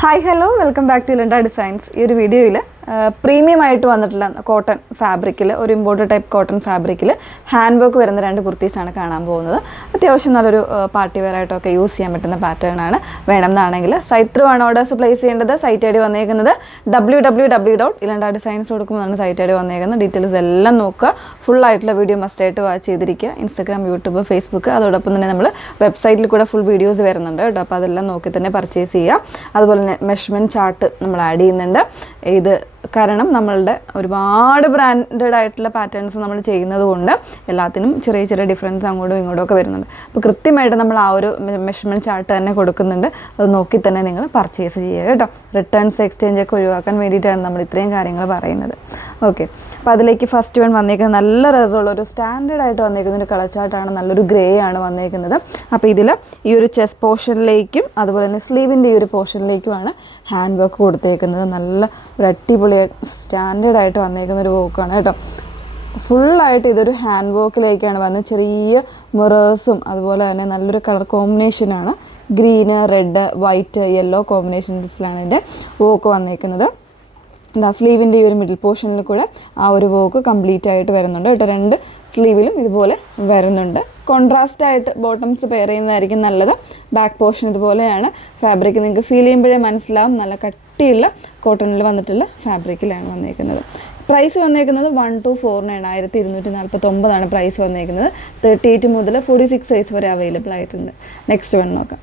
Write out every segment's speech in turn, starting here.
Hi hello welcome back to Ilanda designs. ഈ ഒരു വീഡിയോയിൽ പ്രീമിയം ആയിട്ട് വന്നിട്ടുള്ള കോട്ടൺ ഫാബ്രിക്കിൽ ഒരു ഇമ്പോർട്ടഡ് ടൈപ്പ് കോട്ടൺ ഫാബ്രിക്കിൽ ഹാൻഡ് വർക്ക് വരുന്ന രണ്ട് കുർത്തീസാണ് കാണാൻ പോകുന്നത്. അത്യാവശ്യം നല്ലൊരു പാർട്ടി വെയർ ആയിട്ടൊക്കെ യൂസ് ചെയ്യാൻ പറ്റുന്ന പാറ്റേൺ ആണ്. വേണമെന്നാണെങ്കിൽ സൈറ്റ് ത്രൂ ആണ് ഓർഡേഴ്സ് പ്ലേസ് ചെയ്യേണ്ടത്. സൈറ്റ് ഐ ഡി വന്നേക്കുന്നത് www.ilandadesigns കൊടുക്കുമ്പോഴാണ് സൈറ്റ് ഐ ഡി വന്നേക്കുന്നത്. ഡീറ്റെയിൽസ് എല്ലാം നോക്കുക. ഫുൾ ആയിട്ടുള്ള വീഡിയോ മസ്റ്റായിട്ട് വാച്ച് ചെയ്തിരിക്കുക. ഇൻസ്റ്റാഗ്രാം, യൂട്യൂബ്, ഫേസ്ബുക്ക്, അതോടൊപ്പം തന്നെ നമ്മൾ വെബ്സൈറ്റിൽ കൂടെ ഫുൾ വീഡിയോസ് വരുന്നുണ്ട് കേട്ടോ. അപ്പോൾ അതെല്ലാം നോക്കി തന്നെ പർച്ചേസ് ചെയ്യുക. അതുപോലെ തന്നെ മെഷർമെൻറ്റ് ചാർട്ട് നമ്മൾ ആഡ് ചെയ്യുന്നുണ്ട്. ഇത് കാരണം നമ്മളുടെ ഒരുപാട് ബ്രാൻഡഡ് ആയിട്ടുള്ള പാറ്റേൺസ് നമ്മൾ ചെയ്യുന്നത് കൊണ്ട് എല്ലാത്തിനും ചെറിയ ചെറിയ ഡിഫറൻസ് അങ്ങോട്ടും ഇങ്ങോട്ടും ഒക്കെ വരുന്നുണ്ട്. അപ്പോൾ കൃത്യമായിട്ട് നമ്മൾ ആ ഒരു മെഷർമെൻറ്റ് ചാർട്ട് തന്നെ കൊടുക്കുന്നുണ്ട്. അത് നോക്കി തന്നെ നിങ്ങൾ പർച്ചേസ് ചെയ്യുക കേട്ടോ. റിട്ടേൺസ്, എക്സ്ചേഞ്ച് ഒക്കെ ഒഴിവാക്കാൻ വേണ്ടിയിട്ടാണ് നമ്മൾ ഇത്രയും കാര്യങ്ങൾ പറയുന്നത്. ഓക്കെ, അപ്പോൾ അതിലേക്ക് ഫസ്റ്റ് വൺ വന്നേക്കുന്നത് നല്ല രസമുള്ള ഒരു സ്റ്റാൻഡേർഡ് ആയിട്ട് വന്നേക്കുന്ന ഒരു കളർ ചാർട്ടാണ്. നല്ലൊരു ഗ്രേ ആണ് വന്നേക്കുന്നത്. അപ്പോൾ ഇതിൽ ഈ ഒരു ചെസ്റ്റ് പോർഷനിലേക്കും അതുപോലെ തന്നെ സ്ലീവിൻ്റെ ഈ ഒരു പോർഷനിലേക്കുമാണ് ഹാൻഡ് വർക്ക് കൊടുത്തേക്കുന്നത്. നല്ല ഒരു അടിപൊളി സ്റ്റാൻഡേർഡ് ആയിട്ട് വന്നേക്കുന്ന ഒരു വർക്കാണ് കേട്ടോ. ഫുള്ളായിട്ട് ഇതൊരു ഹാൻഡ് വർക്കിലേക്കാണ് വന്നത്. ചെറിയ മിറേഴ്സും അതുപോലെ തന്നെ നല്ലൊരു കളർ കോമ്പിനേഷനാണ്. ഗ്രീന്, റെഡ്, വൈറ്റ്, യെല്ലോ കോമ്പിനേഷൻസിലാണ് ഇതിൻ്റെ വർക്ക് വന്നേക്കുന്നത്. എന്താ സ്ലീവിൻ്റെ ഈ ഒരു മിഡിൽ പോർഷനിൽ കൂടെ ആ ഒരു വർക്ക് കംപ്ലീറ്റ് ആയിട്ട് വരുന്നുണ്ട് കേട്ടോ. രണ്ട് സ്ലീവിലും ഇതുപോലെ വരുന്നുണ്ട്. കോൺട്രാസ്റ്റ് ആയിട്ട് ബോട്ടംസ് പെയർ ചെയ്യുന്നതായിരിക്കും നല്ലത്. ബാക്ക് പോർഷൻ ഇതുപോലെയാണ്. ഫാബ്രിക് നിങ്ങൾക്ക് ഫീൽ ചെയ്യുമ്പോഴേ മനസ്സിലാവും നല്ല കട്ടിയുള്ള കോട്ടണിൽ വന്നിട്ടുള്ള ഫാബ്രിക്കിലാണ് വന്നേക്കുന്നത്. പ്രൈസ് വന്നേക്കുന്നത് 1249 1249 പ്രൈസ് വന്നേക്കുന്നത്. 38 മുതൽ 46 സൈസ് വരെ അവൈലബിൾ ആയിട്ടുണ്ട്. നെക്സ്റ്റ് വൺ നോക്കാം.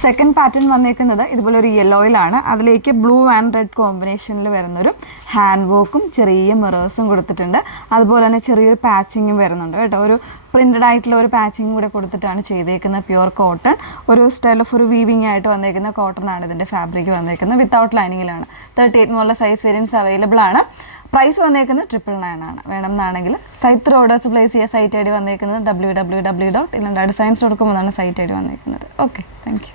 സെക്കൻഡ് പാറ്റേൺ വന്നേക്കുന്നത് ഇതുപോലെ ഒരു യെല്ലോയിലാണ്. അതിലേക്ക് ബ്ലൂ ആൻഡ് റെഡ് കോമ്പിനേഷനിൽ വരുന്നൊരു ഹാൻഡ് വർക്കും ചെറിയ മിറേഴ്സും കൊടുത്തിട്ടുണ്ട്. അതുപോലെ തന്നെ ചെറിയൊരു പാച്ചിങ്ങും വരുന്നുണ്ട് കേട്ടോ. ഒരു പ്രിൻറ്റഡ് ആയിട്ടുള്ള ഒരു പാച്ചിങ് കൂടെ കൊടുത്തിട്ടാണ് ചെയ്തേക്കുന്നത്. പ്യുവർ കോട്ടൺ, ഒരു സ്റ്റൈൽ ഓഫ് ഒരു വീവിങ് ആയിട്ട് വന്നേക്കുന്ന കോട്ടൺ ആണ് ഇതിൻ്റെ ഫാബ്രിക് വന്നേക്കുന്നത്. വിത്തൗട്ട് ലൈനിങ്ങിലാണ്. 38 മുതലുള്ള സൈസ് വേരിയൻസ് അവൈലബിൾ ആണ്. പ്രൈസ് വന്നേക്കുന്നത് 999 ആണ്. വേണമെന്നാണെങ്കിൽ സൈറ്റ് ത്രൂ ഓർഡേഴ്സ് പ്ലേസ് ചെയ്യുക. സൈറ്റ് ഐ ഡി വന്നേക്കുന്നത് www.ilandadesigns.com എന്നാണ് സൈറ്റ് ഐ ഡി വന്നേക്കുന്നത്. Okay, thank you.